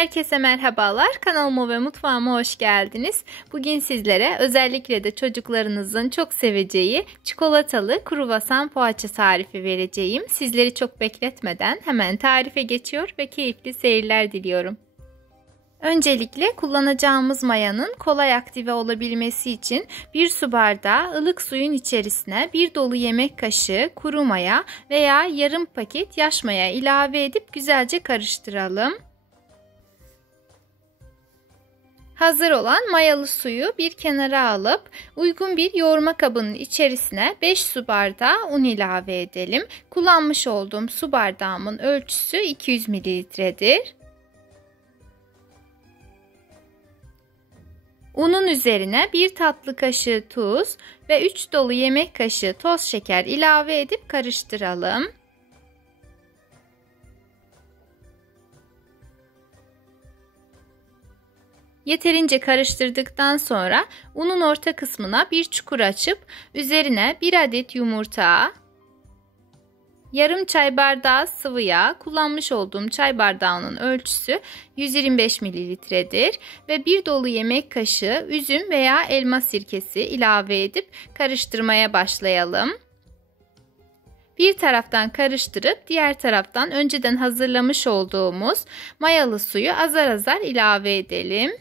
Herkese merhabalar. Kanalıma ve mutfağıma hoş geldiniz. Bugün sizlere özellikle de çocuklarınızın çok seveceği çikolatalı kruvasan poğaça tarifi vereceğim. Sizleri çok bekletmeden hemen tarife geçiyor ve keyifli seyirler diliyorum. Öncelikle kullanacağımız mayanın kolay aktive olabilmesi için 1 su bardağı ılık suyun içerisine 1 dolu yemek kaşığı kuru maya veya yarım paket yaş maya ilave edip güzelce karıştıralım. Hazır olan mayalı suyu bir kenara alıp uygun bir yoğurma kabının içerisine 5 su bardağı un ilave edelim. Kullanmış olduğum su bardağımın ölçüsü 200 mililitredir. Unun üzerine 1 tatlı kaşığı tuz ve 3 dolu yemek kaşığı toz şeker ilave edip karıştıralım. Yeterince karıştırdıktan sonra unun orta kısmına bir çukur açıp üzerine 1 adet yumurta, yarım çay bardağı sıvı yağ, kullanmış olduğum çay bardağının ölçüsü 125 mililitredir ve 1 dolu yemek kaşığı üzüm veya elma sirkesi ilave edip karıştırmaya başlayalım. Bir taraftan karıştırıp diğer taraftan önceden hazırlamış olduğumuz mayalı suyu azar azar ilave edelim.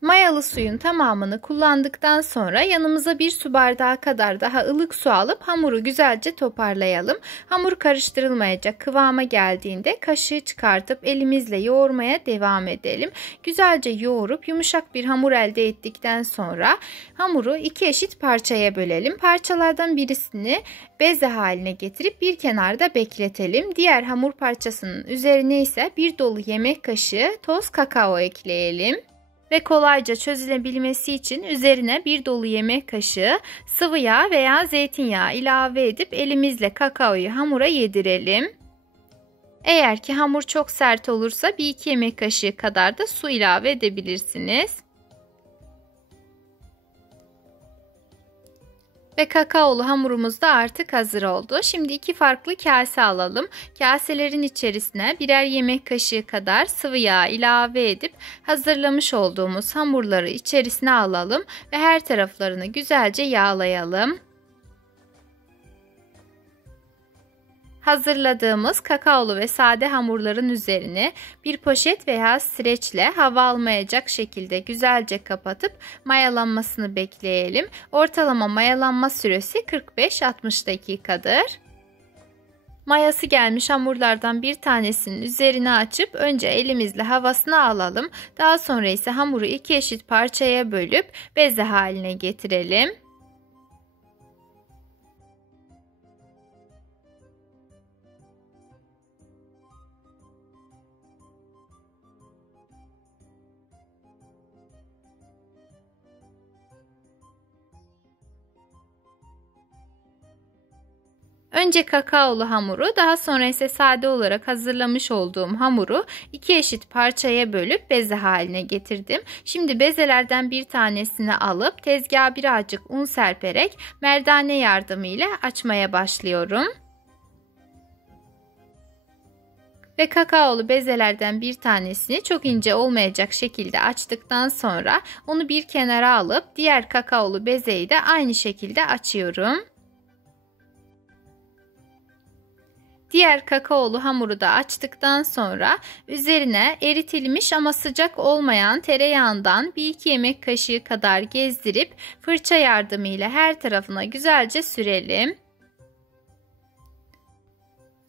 Mayalı suyun tamamını kullandıktan sonra yanımıza 1 su bardağı kadar daha ılık su alıp hamuru güzelce toparlayalım. Hamur karıştırılmayacak kıvama geldiğinde kaşığı çıkartıp elimizle yoğurmaya devam edelim. Güzelce yoğurup yumuşak bir hamur elde ettikten sonra hamuru 2 eşit parçaya bölelim. Parçalardan birisini beze haline getirip bir kenarda bekletelim. Diğer hamur parçasının üzerine ise 1 dolu yemek kaşığı toz kakao ekleyelim. Ve kolayca çözülebilmesi için üzerine 1 dolu yemek kaşığı sıvı yağ veya zeytinyağı ilave edip elimizle kakaoyu hamura yedirelim. Eğer ki hamur çok sert olursa 1-2 yemek kaşığı kadar da su ilave edebilirsiniz. Ve kakaolu hamurumuz da artık hazır oldu. Şimdi 2 farklı kase alalım. Kaselerin içerisine birer yemek kaşığı kadar sıvı yağ ilave edip hazırlamış olduğumuz hamurları içerisine alalım ve her taraflarını güzelce yağlayalım. Hazırladığımız kakaolu ve sade hamurların üzerine bir poşet veya streçle hava almayacak şekilde güzelce kapatıp mayalanmasını bekleyelim. Ortalama mayalanma süresi 45-60 dakikadır. Mayası gelmiş hamurlardan bir tanesinin üzerine açıp önce elimizle havasını alalım. Daha sonra ise hamuru 2 eşit parçaya bölüp beze haline getirelim. Önce kakaolu hamuru, daha sonra ise sade olarak hazırlamış olduğum hamuru 2 eşit parçaya bölüp beze haline getirdim. Şimdi bezelerden bir tanesini alıp tezgaha birazcık un serperek merdane yardımıyla açmaya başlıyorum. Ve kakaolu bezelerden bir tanesini çok ince olmayacak şekilde açtıktan sonra onu bir kenara alıp diğer kakaolu bezeyi de aynı şekilde açıyorum. Diğer kakaolu hamuru da açtıktan sonra üzerine eritilmiş ama sıcak olmayan tereyağından 1-2 yemek kaşığı kadar gezdirip fırça yardımıyla her tarafına güzelce sürelim.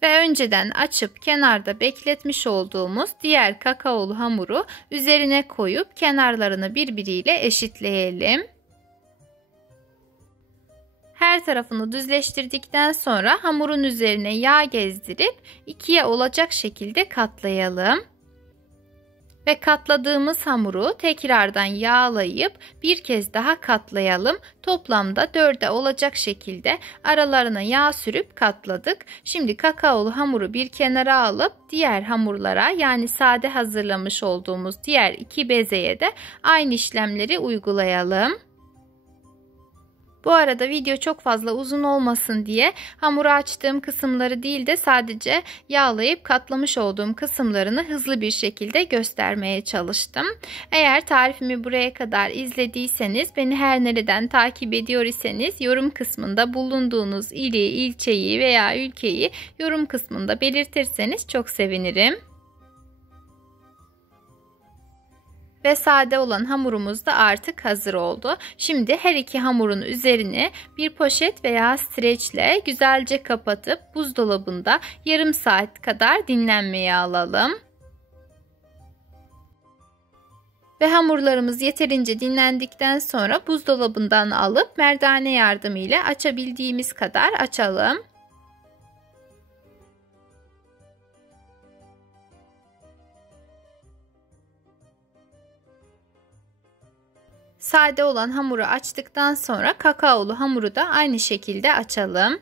Ve önceden açıp kenarda bekletmiş olduğumuz diğer kakaolu hamuru üzerine koyup kenarlarını birbiriyle eşitleyelim. Her tarafını düzleştirdikten sonra hamurun üzerine yağ gezdirip 2'ye olacak şekilde katlayalım. Ve katladığımız hamuru tekrardan yağlayıp bir kez daha katlayalım. Toplamda 4'e olacak şekilde aralarına yağ sürüp katladık. Şimdi kakaolu hamuru bir kenara alıp diğer hamurlara, yani sade hazırlamış olduğumuz diğer 2 bezeye de aynı işlemleri uygulayalım. Bu arada video çok fazla uzun olmasın diye hamuru açtığım kısımları değil de sadece yağlayıp katlamış olduğum kısımlarını hızlı bir şekilde göstermeye çalıştım. Eğer tarifimi buraya kadar izlediyseniz, beni her nereden takip ediyor iseniz yorum kısmında bulunduğunuz ili, ilçeyi veya ülkeyi yorum kısmında belirtirseniz çok sevinirim. Ve sade olan hamurumuz da artık hazır oldu. Şimdi her iki hamurun üzerine bir poşet veya streçle güzelce kapatıp buzdolabında yarım saat kadar dinlenmeye alalım. Ve hamurlarımız yeterince dinlendikten sonra buzdolabından alıp merdane yardımıyla açabildiğimiz kadar açalım. Sade olan hamuru açtıktan sonra kakaolu hamuru da aynı şekilde açalım.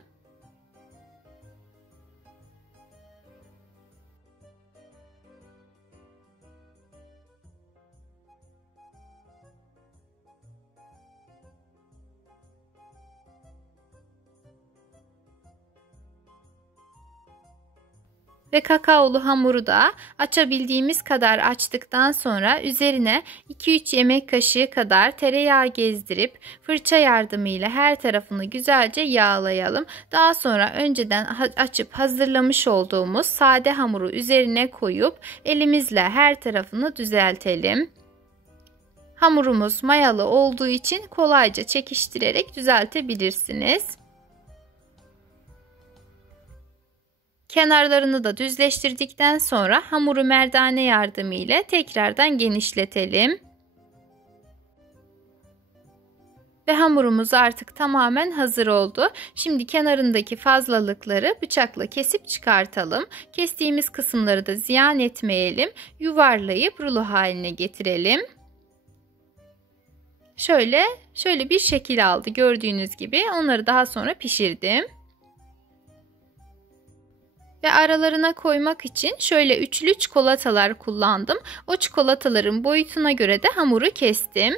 Ve kakaolu hamuru da açabildiğimiz kadar açtıktan sonra üzerine 2-3 yemek kaşığı kadar tereyağı gezdirip fırça yardımıyla her tarafını güzelce yağlayalım. Daha sonra önceden açıp hazırlamış olduğumuz sade hamuru üzerine koyup elimizle her tarafını düzeltelim. Hamurumuz mayalı olduğu için kolayca çekiştirerek düzeltebilirsiniz. Kenarlarını da düzleştirdikten sonra hamuru merdane yardımıyla tekrardan genişletelim. Ve hamurumuz artık tamamen hazır oldu. Şimdi kenarındaki fazlalıkları bıçakla kesip çıkartalım. Kestiğimiz kısımları da ziyan etmeyelim. Yuvarlayıp rulo haline getirelim. Şöyle bir şekil aldı gördüğünüz gibi. Onları daha sonra pişirdim. Ve aralarına koymak için şöyle üçlü çikolatalar kullandım. O çikolataların boyutuna göre de hamuru kestim.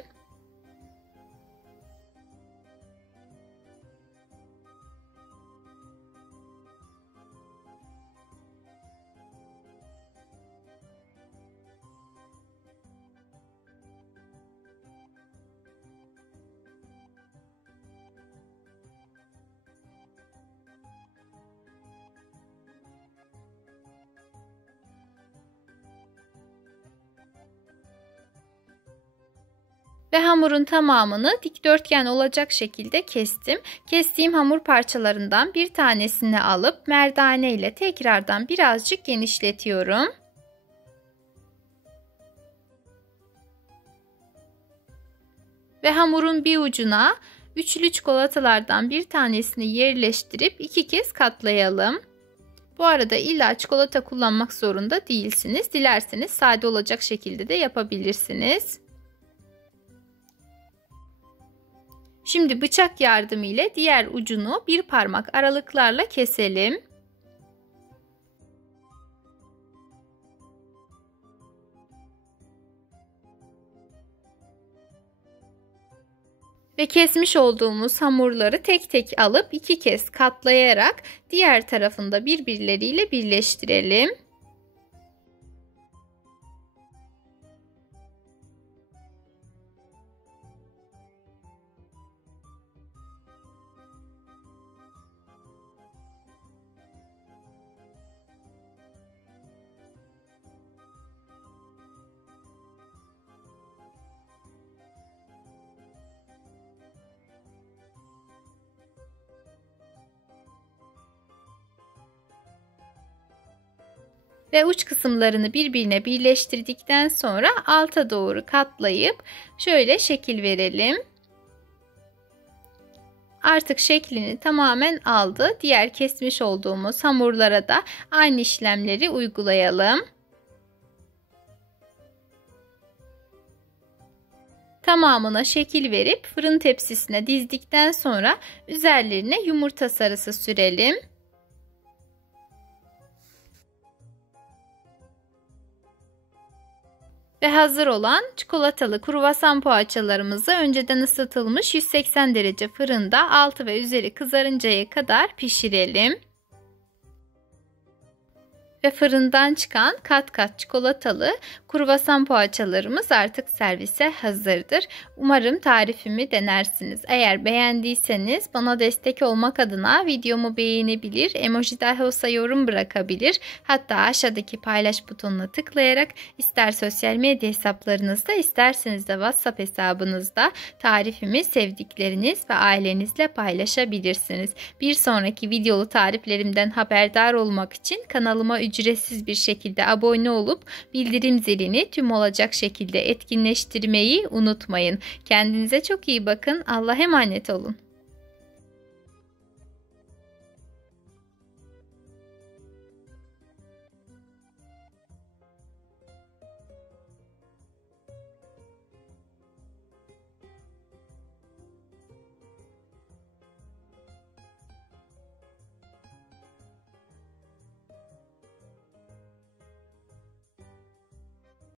Ve hamurun tamamını dikdörtgen olacak şekilde kestim. Kestiğim hamur parçalarından bir tanesini alıp merdane ile tekrardan birazcık genişletiyorum. Ve hamurun bir ucuna üçlü çikolatalardan bir tanesini yerleştirip 2 kez katlayalım. Bu arada illa çikolata kullanmak zorunda değilsiniz. Dilerseniz sade olacak şekilde de yapabilirsiniz. Şimdi bıçak yardımıyla diğer ucunu bir parmak aralıklarla keselim. Ve kesmiş olduğumuz hamurları tek tek alıp 2 kez katlayarak diğer tarafında birbirleriyle birleştirelim. Ve uç kısımlarını birbirine birleştirdikten sonra alta doğru katlayıp şöyle şekil verelim. Artık şeklini tamamen aldı. Diğer kesmiş olduğumuz hamurlara da aynı işlemleri uygulayalım. Tamamına şekil verip fırın tepsisine dizdikten sonra üzerlerine yumurta sarısı sürelim. Ve hazır olan çikolatalı kruvasan poğaçalarımızı önceden ısıtılmış 180 derece fırında altı ve üzeri kızarıncaya kadar pişirelim. Ve fırından çıkan kat kat çikolatalı kruvasan poğaçalarımız artık servise hazırdır. Umarım tarifimi denersiniz. Eğer beğendiyseniz bana destek olmak adına videomu beğenebilir, emoji dahi olsa yorum bırakabilir. Hatta aşağıdaki paylaş butonuna tıklayarak ister sosyal medya hesaplarınızda isterseniz de WhatsApp hesabınızda tarifimi sevdikleriniz ve ailenizle paylaşabilirsiniz. Bir sonraki videolu tariflerimden haberdar olmak için kanalıma ücretsiz bir şekilde abone olup bildirim zilini tüm olacak şekilde etkinleştirmeyi unutmayın. Kendinize çok iyi bakın. Allah'a emanet olun.